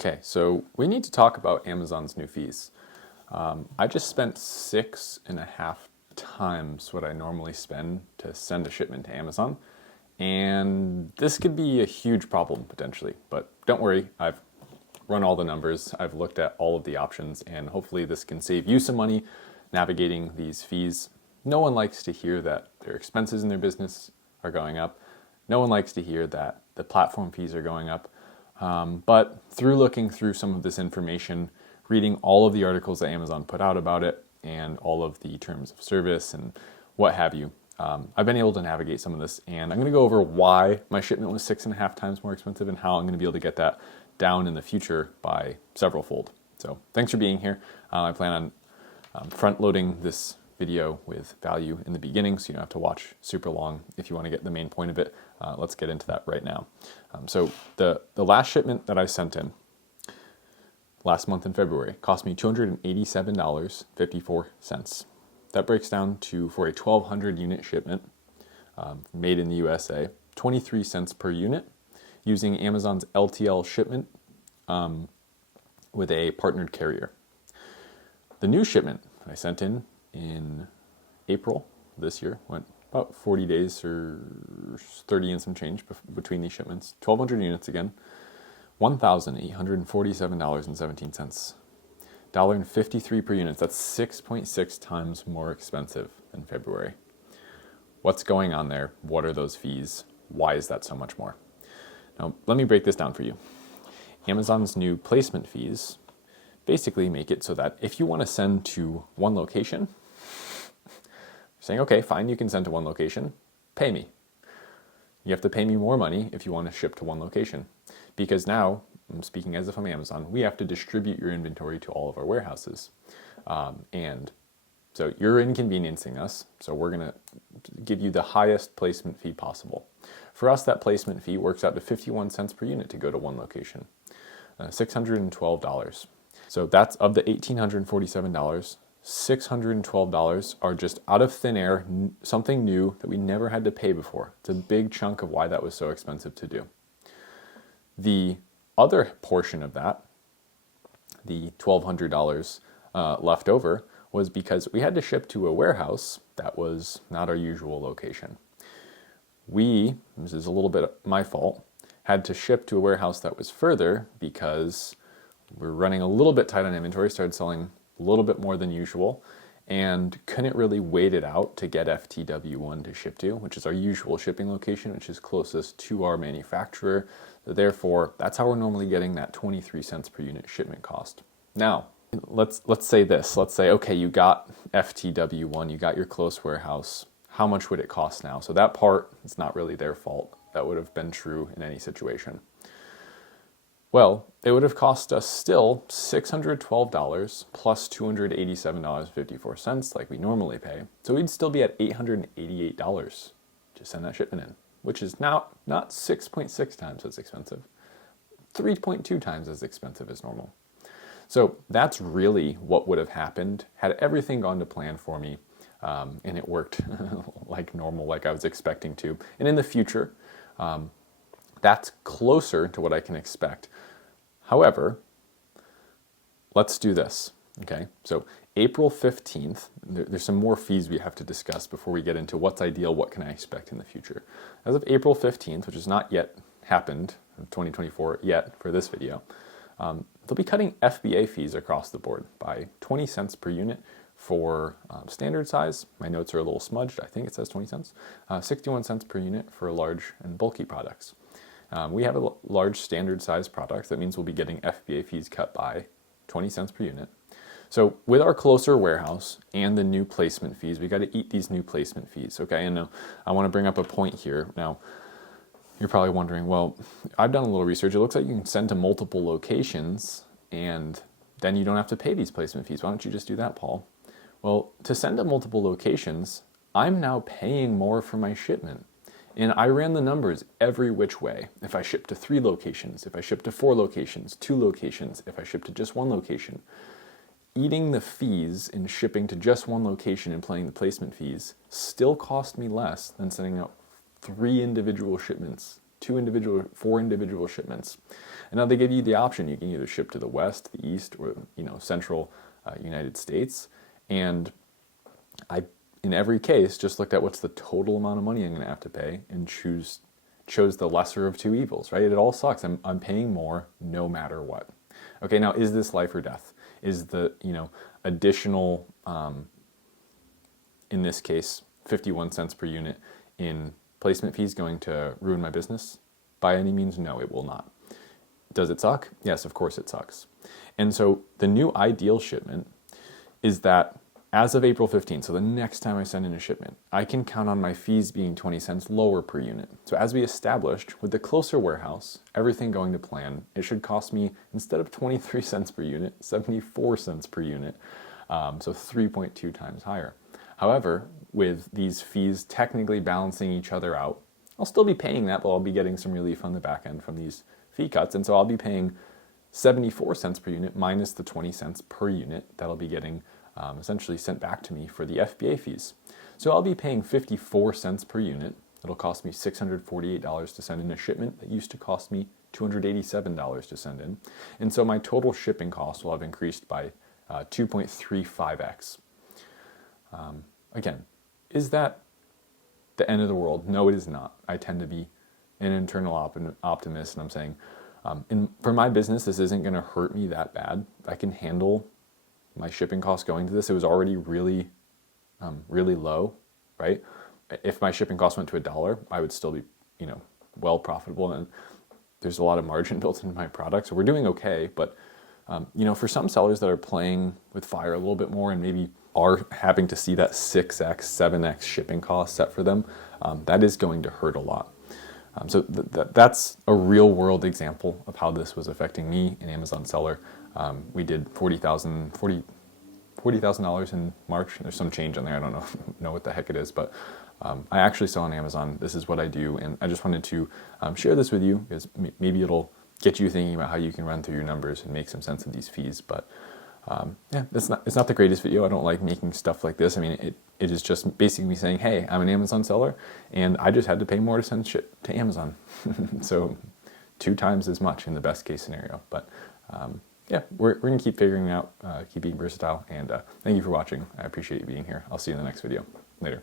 Okay, so we need to talk about Amazon's new fees. I just spent 6.5 times what I normally spend to send a shipment to Amazon, and this could be a huge problem potentially, but don't worry, I've run all the numbers, I've looked at all of the options, and hopefully this can save you some money navigating these fees. No one likes to hear that their expenses in their business are going up. No one likes to hear that the platform fees are going up. But through looking through some of this information, reading all of the articles that Amazon put out about it, and all of the terms of service and what have you, I've been able to navigate some of this, and I'm going to go over why my shipment was 6.5 times more expensive and how I'm going to be able to get that down in the future by several fold. So thanks for being here. I plan on front loading this video with value in the beginning, so you don't have to watch super long if you want to get the main point of it. Let's get into that right now. So the last shipment that I sent in last month in February cost me $287.54. That breaks down to, for a 1,200 unit shipment made in the USA, 23 cents per unit using Amazon's LTL shipment with a partnered carrier. The new shipment I sent in April this year, went about 40 days or 30 and some change between these shipments. 1,200 units again, $1,847.17. $1.53 per unit. That's 6.6 times more expensive than February. What's going on there? What are those fees? Why is that so much more? Now, let me break this down for you. Amazon's new placement fees basically make it so that if you want to send to one location, saying, okay, fine, you can send to one location, pay me. You have to pay me more money if you want to ship to one location. Because now, I'm speaking as if I'm Amazon, we have to distribute your inventory to all of our warehouses. And so you're inconveniencing us, so we're going to give you the highest placement fee possible. For us, that placement fee works out to 51 cents per unit to go to one location, $612. So that's of the $1,847, $612 are just out of thin air, something new that we never had to pay before. It's a big chunk of why that was so expensive to do. The other portion of that, the $1,200 left over, was because we had to ship to a warehouse that was not our usual location. This is a little bit my fault, had to ship to a warehouse that was further because we're running a little bit tight on inventory, started selling a little bit more than usual, and couldn't really wait it out to get FTW1 to ship to, which is our usual shipping location, which is closest to our manufacturer. So therefore, that's how we're normally getting that 23 cents per unit shipment cost. Now, let's say this. Let's say, okay, you got FTW1, you got your close warehouse. How much would it cost now? So that part is not really their fault. That would have been true in any situation. Well, it would have cost us still $612 plus $287.54 like we normally pay. So we'd still be at $888 to send that shipment in, which is now not 6.6 times as expensive, 3.2 times as expensive as normal. So that's really what would have happened had everything gone to plan for me, and it worked like normal, like I was expecting to. And in the future, that's closer to what I can expect. However, let's do this, okay? So April 15th, there's some more fees we have to discuss before we get into what's ideal, what can I expect in the future. As of April 15th, which has not yet happened, 2024 yet for this video, they'll be cutting FBA fees across the board by 20 cents per unit for standard size. My notes are a little smudged. I think it says 20 cents. 61 cents per unit for large and bulky products. We have a large standard size product. That means we'll be getting FBA fees cut by 20 cents per unit. So with our closer warehouse and the new placement fees, we got to eat these new placement fees, okay? And I want to bring up a point here. Now, you're probably wondering, well, I've done a little research. It looks like you can send to multiple locations and then you don't have to pay these placement fees. Why don't you just do that, Paul? Well, to send to multiple locations, I'm now paying more for my shipment. And I ran the numbers every which way. If I ship to 3 locations, if I ship to 4 locations, 2 locations, if I ship to just 1 location, eating the fees in shipping to just 1 location and paying the placement fees still cost me less than sending out 3 individual shipments 4 individual shipments. And now they give you the option. You can either ship to the west, the east, or central United States. And I, in every case, just looked at what's the total amount of money I'm going to have to pay and chose the lesser of two evils, right? It all sucks. I'm paying more no matter what. Okay, now is this life or death? Is the additional, in this case, 51 cents per unit in placement fees going to ruin my business? By any means, no, it will not. Does it suck? Yes, of course it sucks. And so the new ideal shipment is that as of April 15th, so the next time I send in a shipment, I can count on my fees being 20 cents lower per unit. So as we established, with the closer warehouse, everything going to plan, it should cost me, instead of 23 cents per unit, 74 cents per unit, so 3.2 times higher. However, with these fees technically balancing each other out, I'll still be paying that, but I'll be getting some relief on the back end from these fee cuts, and so I'll be paying 74 cents per unit minus the 20 cents per unit that I'll be getting essentially sent back to me for the FBA fees. So I'll be paying 54 cents per unit. It'll cost me $648 to send in a shipment that used to cost me $287 to send in. And so my total shipping cost will have increased by 2.35x. Again, is that the end of the world? No, it is not. I tend to be an internal optimist, and I'm saying, for my business, this isn't going to hurt me that bad. I can handle my shipping costs going to this. It was already really, really low, right? If my shipping cost went to $1, I would still be, well profitable, and there's a lot of margin built into my product. So we're doing okay, but for some sellers that are playing with fire a little bit more and maybe are having to see that 6x, 7x shipping cost set for them, that is going to hurt a lot. So that's a real world example of how this was affecting me, an Amazon seller. We did $40,000 in March. There's some change on there. I don't know what the heck it is, but I actually saw on Amazon, this is what I do. And I just wanted to share this with you because maybe it'll get you thinking about how you can run through your numbers and make some sense of these fees. But it's not the greatest video. I don't like making stuff like this. I mean, it is just basically me saying, hey, I'm an Amazon seller and I just had to pay more to send shit to Amazon. So 2 times as much in the best case scenario. But we're going to keep figuring out, keep being versatile. And thank you for watching. I appreciate you being here. I'll see you in the next video. Later.